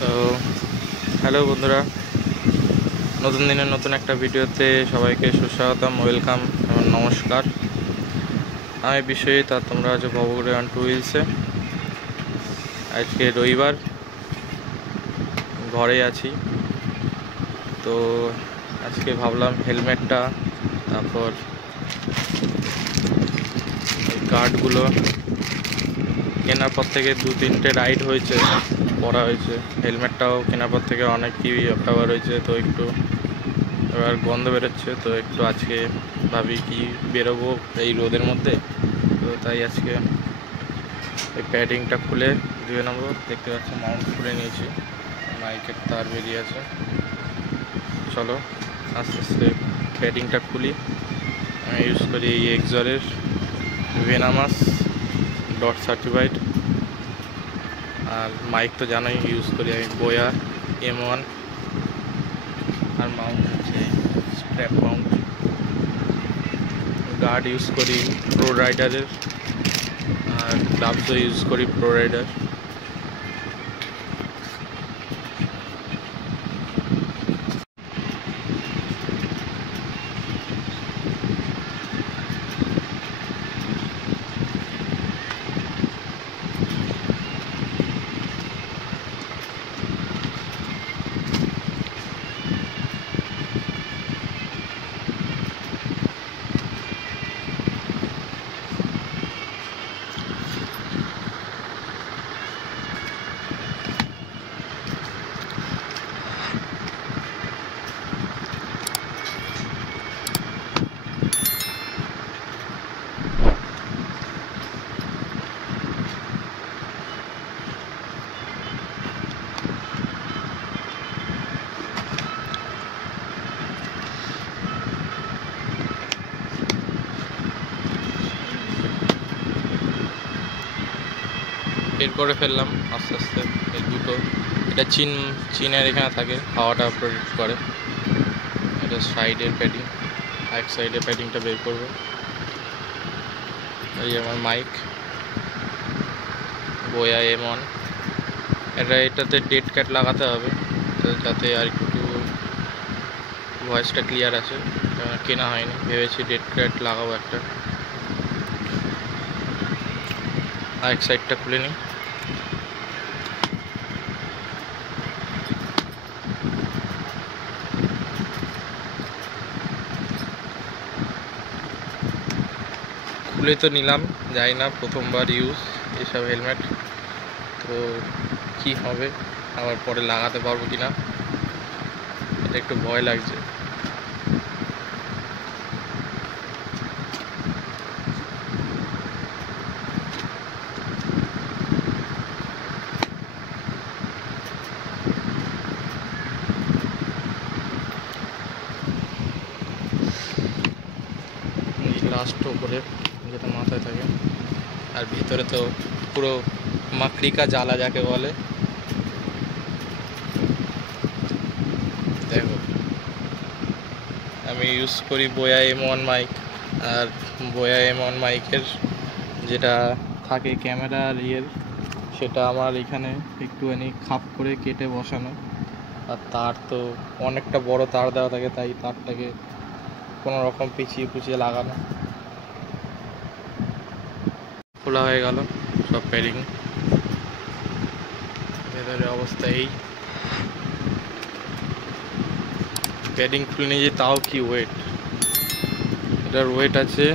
তো হ্যালো বন্ধুরা, নতুন দিনের নতুন একটা ভিডিওতে সবাইকে সুস্বাগতম, ওয়েলকাম এবং নমস্কার। আমি বিশ্বজিৎ আর তোমরা আছো ভবঘুরে অন টু হুইলসে। আজকে রবিবার, ঘরে আছি। তো আজকে ভাবলাম হেলমেটটা, তারপর গার্ডগুলো কেনার পর থেকে 2-3টে রাইড হয়েছে, পরা হয়েছে। হেলমেটটাও কেনার পর থেকে অনেকই ব্যবহার হয়েছে, তো একটু এবার গন্ধ বেরোচ্ছে। তো একটু আজকে ভাবি কি বেরোবো এই রোদের মধ্যে, তো তাই আজকে এই প্যাডিংটা খুলে ধুয়ে নেবো। দেখতে পাচ্ছি মাউন্ট খুলে নিয়েছি, মাইকের তার বেরিয়ে আছে। চলো আস্তে আস্তে প্যাডিংটা খুলি। আমি ইউজ করি এই এক্সরের ভেনামাস .35, আর মাইক তো জানোই ইউজ করি আমি বোয়া M1, আর মাউন্ট হচ্ছে স্ট্র্যাপ মাউন্ট। গার্ড ইউজ করি প্রো রাইডারের, আর গ্লাভসও ইউজ করি প্রো রাইডার। বের করে ফেললাম আস্তে আস্তে। এই দুটো, এটা চিনের এখানে থাকে, হাওয়াটা প্রোটেক্ট করে। এটা সাইডের প্যাডিং, এক সাইডের প্যাডিংটা বের করবো। এই আমার মাইক বোয়া M1, এটাতে ডেড ক্যাট লাগাতে হবে যাতে আর একটু ভয়েসটা ক্লিয়ার আছে। কেনা হয়নি, ভেবেছি ডেড ক্যাট লাগাবো একটা। আর এক সাইডটা খুলে নিই। খুলে তো নিলাম, যাই না প্রথমবার ইউজ এসব হেলমেট, তো কি হবে, আবার পরে লাগাতে পারবো কি না এটা একটু ভয় লাগছে। লাস্ট উপরে যেটা মাথায় থাকে, আর ভিতরে তো পুরো মাকড়িকা জ্বালা যাকে বলে। দেখো, আমি ইউজ করি বোয়া M1 মাইক, আর বোয়া M1 মাইকের যেটা থাকে ক্যামেরার সেটা আমার এখানে একটুখানি খাপ করে কেটে বসানো। আর তার তো অনেকটা বড় তার দেওয়া থাকে, তাই তারটাকে কোনো রকম পিছিয়ে লাগানো। খোলা হয়ে গেল সব প্যাডিং। ভেতরের অবস্থা এই, প্যাডিং খুলে নিয়ে তাও কি ওয়েট, এটার ওয়েট আছে,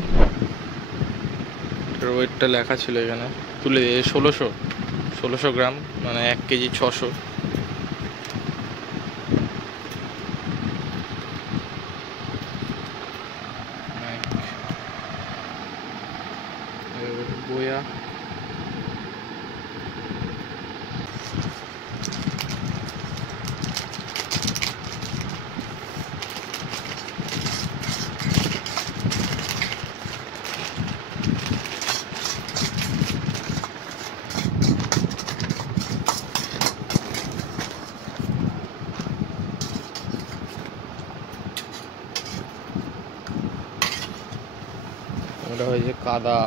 এটার ওয়েটটা লেখা ছিল এখানে, তুলে 1600 গ্রাম, মানে 1 কেজি 600। বোয়া এটা হয়েছে কাদা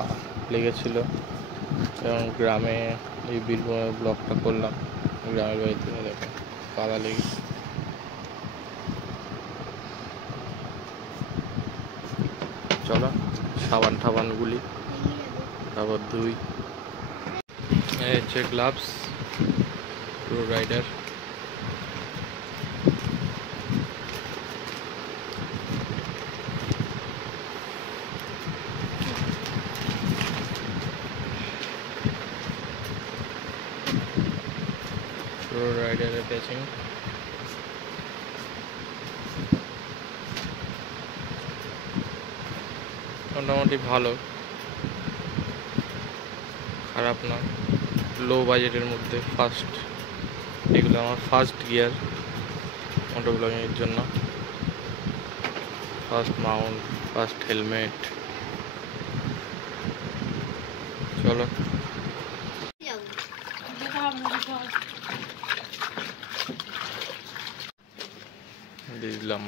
লেগেছিল, এবং গ্রামে এই বীরভূমে ব্লগটা করলাম। গ্রামের বাড়িতে দেখো কাদা লেগে। চলো সাবান টাবানগুলি তারপর ধুই। এই হচ্ছে গ্লাভস প্রো রাইডার। প্রো রাইডারের প্যাচিং। মোটামুটি ভালো, খারাপ না, লো বাজেটের মধ্যে ফার্স্ট। এগুলো আমার ফার্স্ট গিয়ার মোটো ব্লগিংয়ের জন্য। First Mount, first helmet. চলো দিলাম।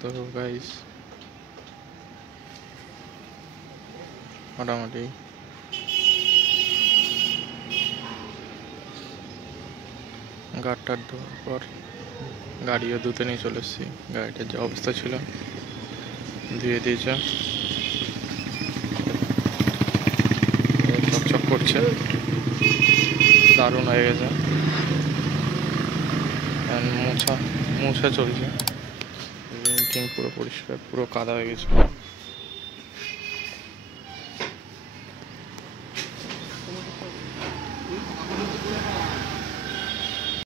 তো গাইস মোটামুটি গাড়টার ধোয়ার পর গাড়িও ধুতে নিয়ে চলে এসেছি। গাড়িটার যে অবস্থা ছিল ধুয়ে দিয়েছে, চকচক করছে, দারুণ হয়ে গেছে। মোছা চলছে, পুরো পরিষ্কার, পুরো কাদা হয়ে গেছে।